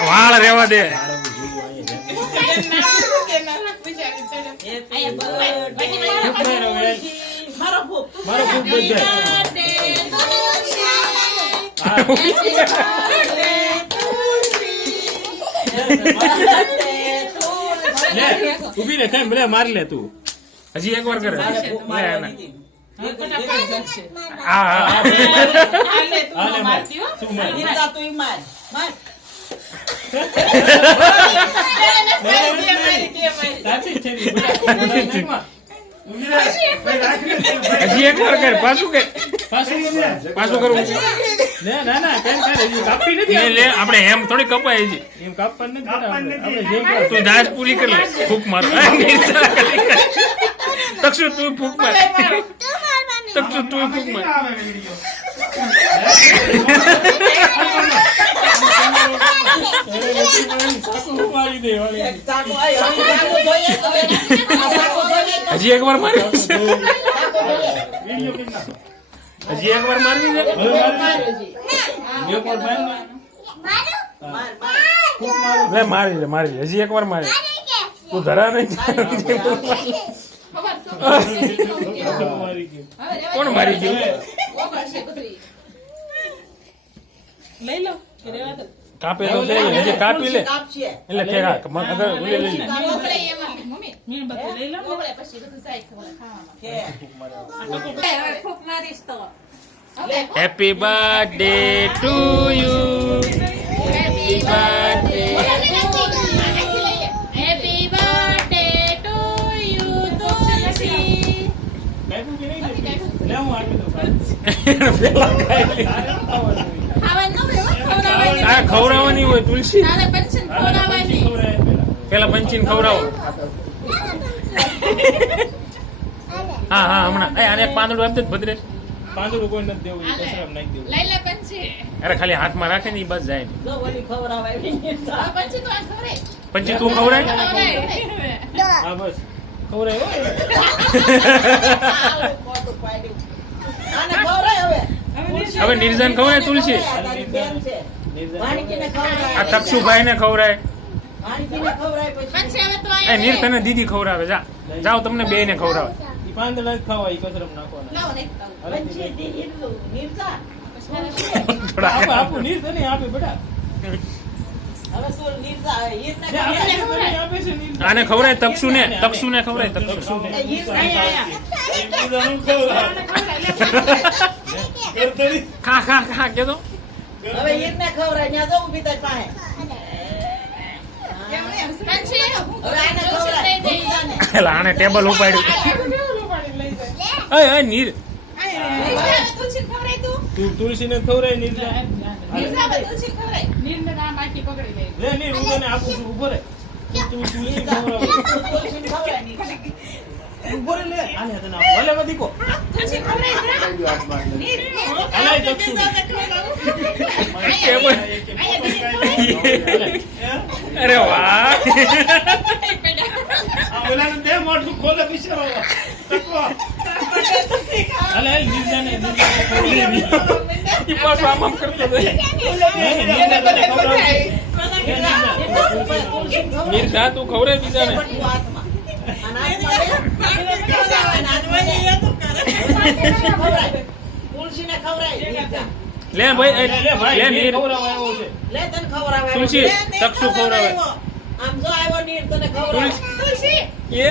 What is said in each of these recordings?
વાળ રેવા દે. મારો ભૂખ ઉભી રે કેમ લે મારી લે તું હજી એક વાર કરે હજી એક વાર કર પાછું કરવું લે આપણે એમ થોડી કપાય છે એમ કાપવા તું દાજ પૂરી કરી લે ફૂક માર તક્ષુ તું ફૂક માર તક્ષુ તું ફૂક માર હજી એક વાર મારી હજી એક વાર મારવી છે મારી હજી એક વાર મારી તું ધરા નહીં કોણ મારી ગયું કાપેલો છે હજી કાપી લે એટલે ફેરા અગર લઈ લે happy birthday to you happy birthday happy birthday to you Tulsi. આ ખવડાવવાની હોય તુલસી પેલા પંચીન ખવડાવો હા હા હમણાં આને એક પાંદડું આપજે ભદ્રે પાંદડું કોઈ નથી દેવું અરે ખાલી હાથમાં રાખે ને એ બસ જાય પંચી તું ખવડાય હા બસ ખવડાય હવે નિર્જન ખવડાય તુલસી આ તક્ષુભાઈ ને ખવડાય નીર તને દીદી ખવડાવે જા જાઓ તમને બે ને ખવડાવે પાંદડા જ ખાવા કચરમ આને ખવડાય તક્ષુ ને ખવડાય તક્ષુ ખા ખા ખા કે તો હવે ઈરને ખવરાય ન્યા જવું ભીતર પાસે આને ટેબલ ઉપાડ્યું નીર તુલસી ને ખવરાય નીર આપું છું ઉભો રે તુલસી અરે વાહ ખોલે બિચારો આમ કરતો તું ખવરે બીજાને લે ભાઈ લે નીર લે તને ખવરાવે તુલસી તક્ષુ ખવરાવે આમ જો આવ્યો નીર તને ખવરાવે તુલસી એ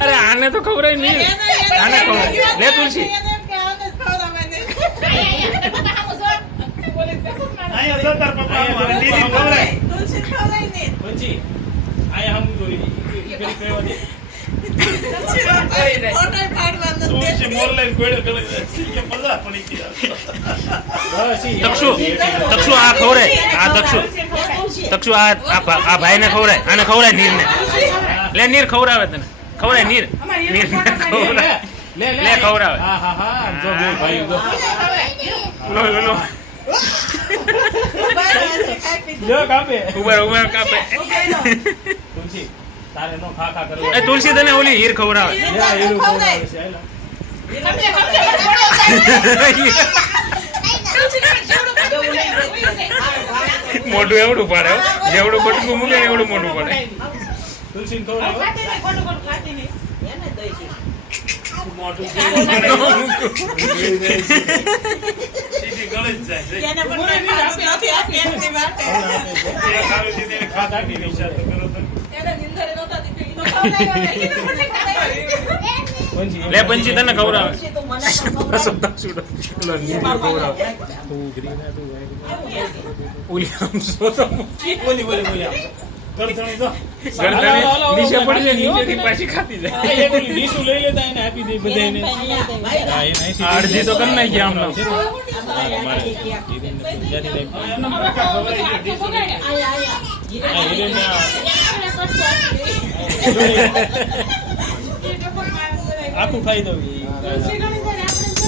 અરે આને તો ખવરાય નીર આને ખવરાય લે તુલસી પછી આયા હમ જોઈ તક્ષુ આ ખવરે આ તક્ષુ આ ભાઈ ને ખવરાય આને ખવરાય નીર ને લે નીર ખવરાવે તને ખવરાય નીર નીર લે ખવરાવે ઉબર કાપે તુલસી તને ઓલી હીર ખવડાવે સમજે, મને ઘોડો થાય. જેવું નહીં દેતી. હા, મોઢું એવડું પાડે હો. જેવડું બટકું મૂકે એવડું મોઢું પડે. તુલસીને ખવડાવો. ખાતી નહીં, ખોટું ખોટું ખાતી નહીં. એને દઈ છે. મોઢું સીધી ગળે જ જાય. એને પણ કાંઈ ખાતું નથી, આ પેટની વાટે. એ ખાવી દીધી એને ખાત આપી વિચાર તો કરો તો. એને નિંદરે નહોતા દીધી, ઈ તો ખવડાવ્યો ને, ઈ તો મને ખવડાવ્યો. પંછી લે પંછી તને ખવડાવે. પછી તું મને પણ બસ ખવડાવ. દક્ષુડો. ઓલો નીરો ખવડાવે. ઓલી આમ સોતો બોલી ગરદણી તો ગરદને નીચે પડી જાય નીચેથી પાછી ખાતી જાય. આ એક ઓલી ડીશું લઈ લેતા એને આપી દે બધાને. ભાઈ, હા એને અહીંથી અડધી તો કરી નાખી આમ મારે એમના બરકા ખવડાવી દે ડીશું લઈ લે. આયા. આ હિરેને આ આખું ખાઈ દઉં.